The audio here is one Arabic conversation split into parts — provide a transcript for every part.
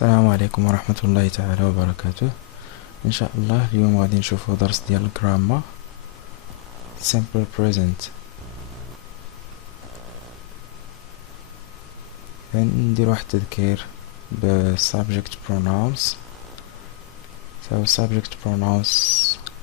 السلام عليكم ورحمة الله تعالى وبركاته. ان شاء الله اليوم غادي نشوفو درس ديال الجرامر simple present. ندير واحد التذكير ب subject pronouns. subject pronouns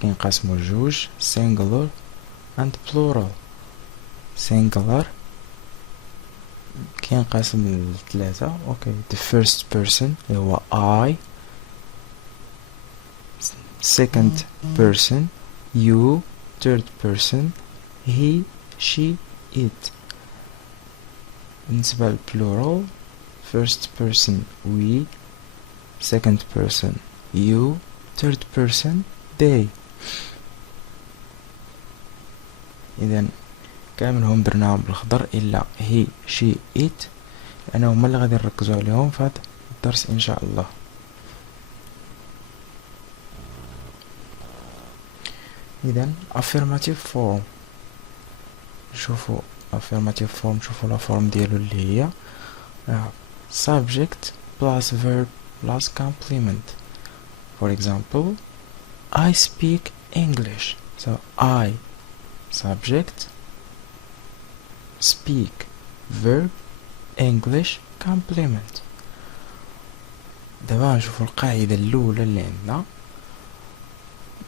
كينقسمو لجوج: singular and plural. singular كينقسم لثلاثة. اوكي، the first person اللي هو I, second person you, third person he, she, it. بالنسبة للبلورال first person we, second person you, third person they. إذن كاملهم درناهم بالخضر إلا he, she, it، لأنه هما اللي غادي نركزو عليهم في هذا الدرس إن شاء الله. إذن affirmative form، نشوفو affirmative form، نشوفو لا فورم ديالو اللي هي subject plus verb plus complement. For example, I speak English. So I subject, speak verb, English complement. دابا نشوفو القاعدة الأولى اللي عندنا.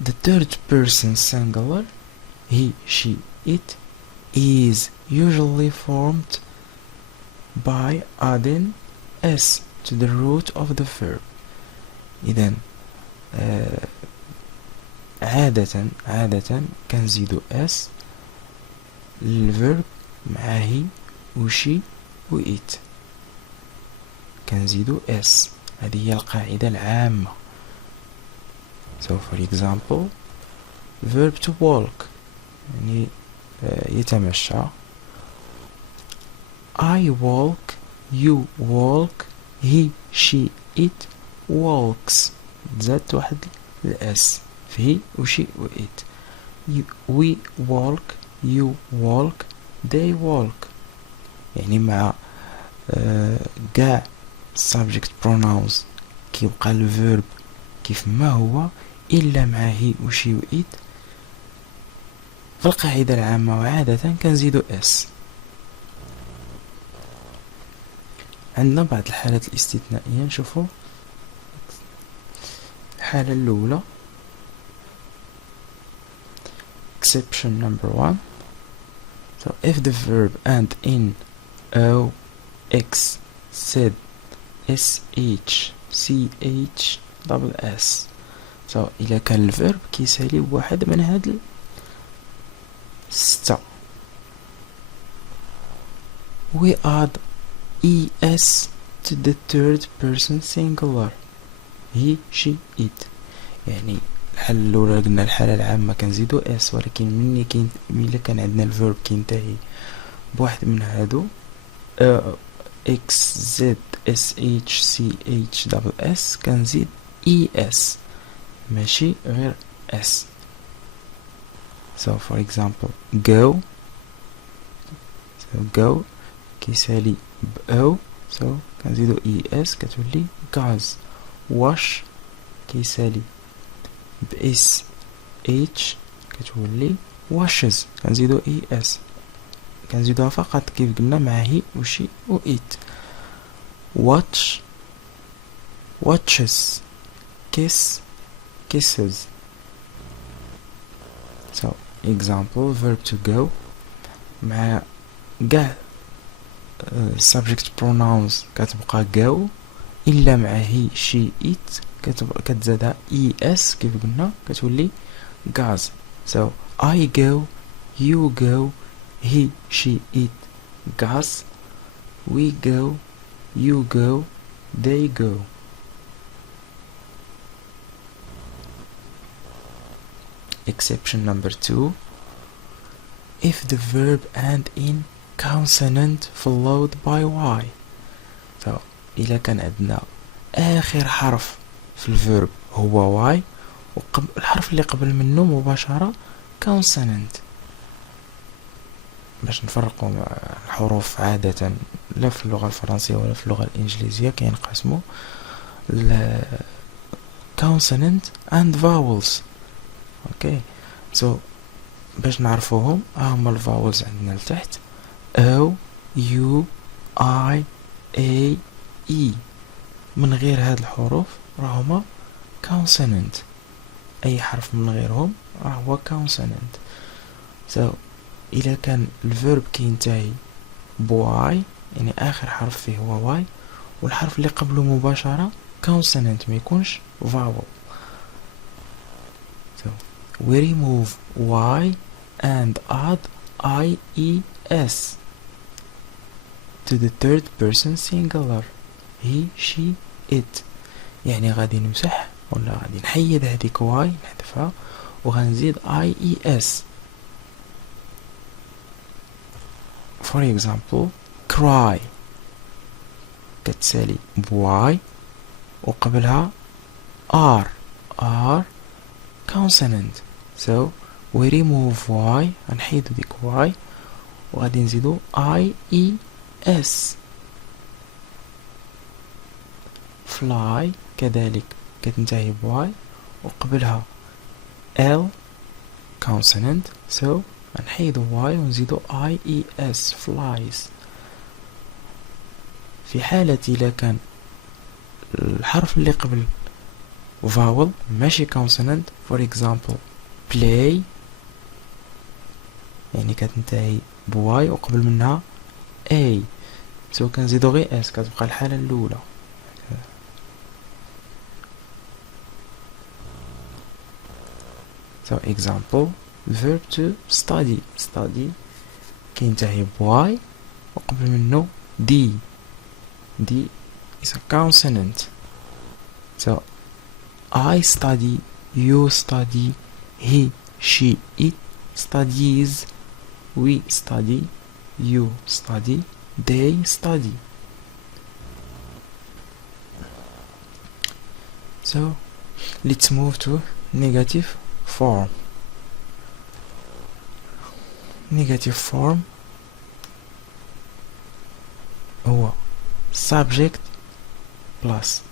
The third person singular he, she, it is usually formed by adding s to the root of the verb. إذن عادة كنزيدو s للverb مع هي و she و it، كنزيدو s. هذه هي القاعدة العامة. So for example, verb to walk يعني يتمشى. I walk, you walk, he, she, it walks. زادت واحد الاس في he و she و it. We walk, you walk, they walk. يعني مع قاع subject pronouns كيبقى الverb كيف ما هو إلا مع he و she و it. في القاعدة العامة وعادة كنزيدو s. عندنا بعض الحالات الاستثنائية. نشوفو الحالة الأولى exception number 1. So if the verb end in o, x, z, sh, ch, double s. So إلا كان الفيرب كيسالي بواحد من هاد الستة we add es to the third person singular he, she, it. يعني الحالة الأولى قلنا الحالة العامة كنزيدو اس، ولكن ملي كان عندنا الفيرب كينتهي بواحد من هادو x, z, sh, ch, double s كنزيد es ماشي غير s. So for example go. So go كيسالي ب o، so كنزيدو es كتولي goes. wash كيسالي ب sh كتولي washes، كنزيدو es، كنزيدوها فقط كيف قلنا مع هي و she و it. watch watches، kiss kisses. So example verb to go مع قاع subject pronouns كتبقى go إلا مع هي she it كتزادها es كيف قلنا كتولي goes. So I go, you go, he, she, it goes, we go, you go, they go. Exception number 2. If the verb end in consonant followed by y. So إلا كان عندنا آخر حرف في الفيرب هو y والحرف اللي قبل منه مباشرة consonant. باش نفرقوا الحروف عادة لا في اللغة الفرنسية ولا في اللغة الإنجليزية كينقسموا consonant and vowels. اوكي سو باش نعرفوهم هما الفاولز عندنا لتحت او يو اي اي اي. من غير هاد الحروف راهما consonant. اي حرف من غيرهم راهو consonant. سو اذا كان الفيرب كينتهي بواي يعني اخر حرف فيه هو واي والحرف اللي قبله مباشرة consonant ما يكونش vowel. So we remove y and add ies to the third person singular he she it. يعني غادي نمسح ولا غادي نحيد هذيك واي نحذفها وغنزيد ies. for example cry كتسالي بواي وقبلها r consonant. so we remove y غنحيدو ديك y وغادي نزيدو ies. fly كذلك كتنتهي بواي وقبلها l consonant. so غنحيدو y ونزيدو ies flies. في حالة إلا كان الحرف اللي قبل vowel ماشي consonant for example play يعني كتنتهي بواي وقبل منها a سو كنزيدو غير s كتبقى الحالة الأولى. so example verb to study كينتهي بواي وقبل منه d is a consonant. so I study, you study, he, she, it studies, we study, you study, they study. So let's move to negative form. Negative form هو subject plus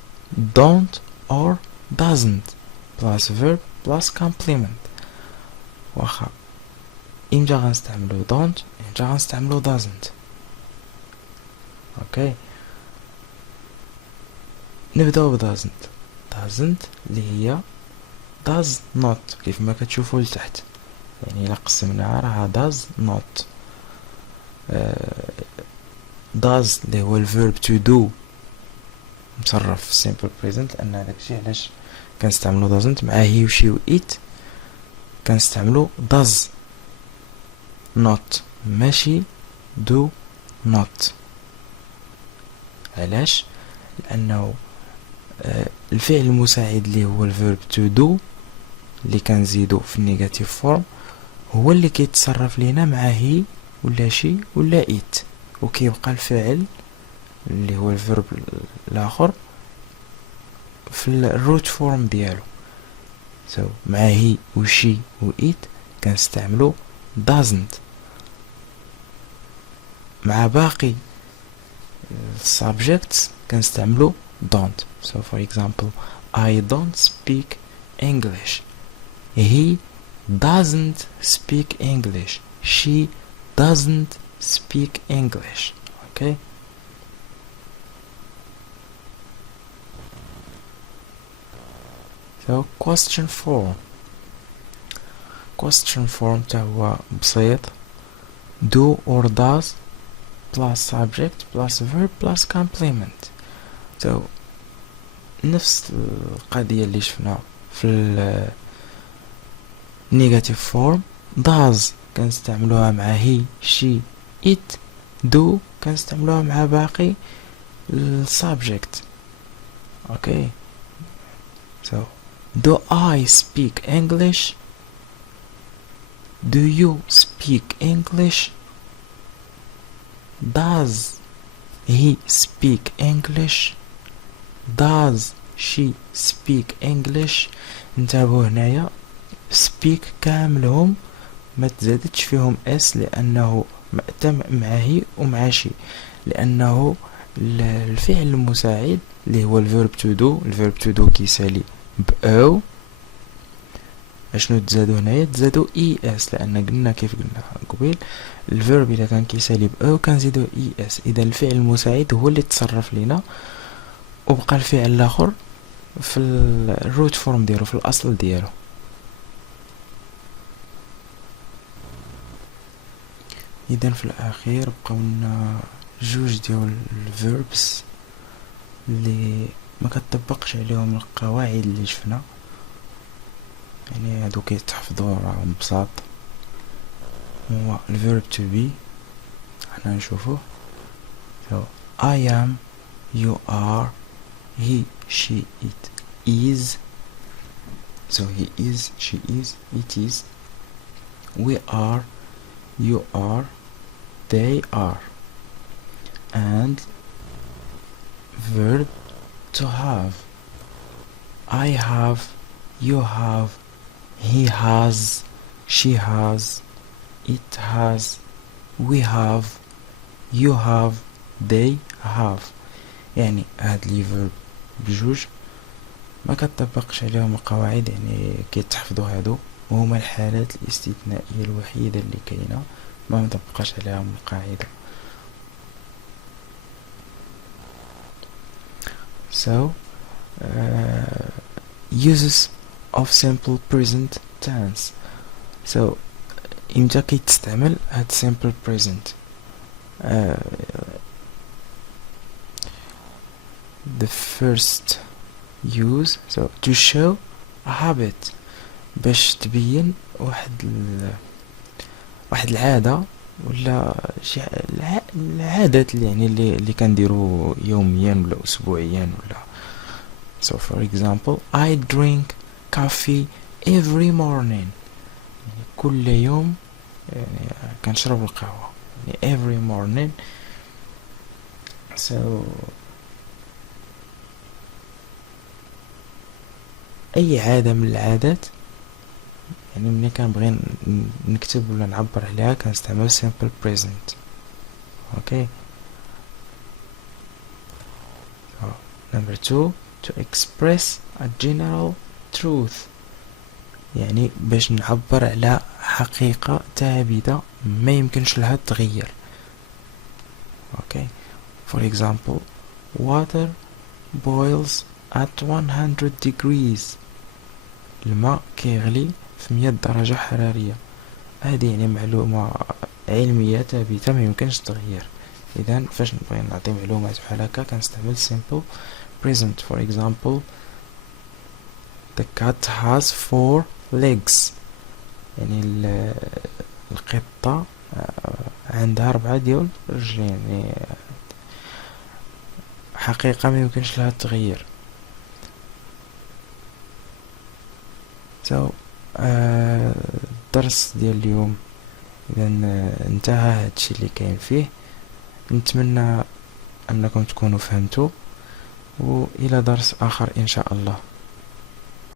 don't or doesn't plus verb plus complement. واخا امتى غنستعملو don't امتى غنستعملو doesn't. اوكي نبداو ب doesn't اللي هي does not كيف ما كتشوفو لتحت يعني الا قسمناها راها does not. does اللي هو الverb to do مصرف في simple present لان هداكشي علاش كنستعملو doesn't. مع he و she و it كنستعملو does not ماشي do not. علاش؟ لانه الفعل المساعد اللي هو الverb to do اللي كنزيدو في النيجاتيف فورم هو اللي كيتصرف لينا مع he ولا she ولا it وكيبقى الفاعل اللي هو الفيرب الاخر في الروت فورم ديالو. so مع هي و she و it كنستعملو doesn't. مع باقي subjects كنستعملو don't. so for example I don't speak English, he doesn't speak English, she doesn't speak English. okay so question form تا هو بسيط do or does plus subject plus verb plus complement. so نفس القضية اللي شفنا في negative form. does كنستعملوها مع he she it do كنستعملوها مع باقي subject. okay so do I speak English, do you speak English, does he speak English, does she speak English. انتبهوا هنايا speak كاملهم ما تزادتش فيهم اس لانه مع هي ومع شي لانه الفعل المساعد اللي هو الفيرب تو دو. الفيرب تو دو كيسالي بأو. اشنو تزادو هنايا؟ تزادو اي اس، لان قلنا كيف قلنا قبيل الفيرب اذا كان كيسالي بأو كنزيدو اي اس. اذا الفعل المساعد هو اللي تصرف لينا، وبقى الفعل الاخر في الروت فورم ديالو، في الاصل ديالو. اذا في الاخير بقاو لنا جوج ديال الفيربس اللي ما كتطبقش عليهم القواعد اللي شفنا، يعني هادو كيتحفظوا راهم بساط. هو الفيرب to be، حنا نشوفوه. so I am، you are، he she it is. so he is, she is, it is. we are، you are، they are. and verb to have، I have، you have، he has، she has، it has، we have، you have، they have. يعني هاد لي فيرب بجوج ما كتطبقش عليهم القواعد، يعني كيتحفظوا هادو، وهما الحالات الاستثنائية الوحيدة اللي كاينة ما مطبقاش عليهم القاعدة. so uses of simple present tense. so امتى كيتستعمل هاد simple present؟ the first use so to show a habit، باش تبين واحد العادة ولا شي العادات اللي يعني اللي كنديرو يوميا ولا اسبوعيا ولا. so for example I drink coffee every morning، يعني كل يوم يعني كنشرب القهوة، يعني every morning. so اي عادة من العادات، يعني ملي كنبغي نكتب ولا نعبر عليها كنستعمل simple present. okay so number 2 to express a general truth، يعني باش نعبر على حقيقة ثابتة ما يمكنش لها التغيير. okay for example water boils at 100 degrees، الماء كيغلي في 100 درجة حرارية. هذه يعني معلومة علمية ثابتة ما يمكنش التغيير. إذن فاش نبغي نعطي معلومات بحال هكا كنستعمل simple present. for example the cat has 4 legs، يعني القطة عندها 4 ديال الرجلين، يعني حقيقة ما يمكنش لها التغيير. so الدرس ديال اليوم اذا انتهى هادشي اللي كاين فيه. نتمنى انكم تكونوا فهمتوا، والى درس اخر ان شاء الله.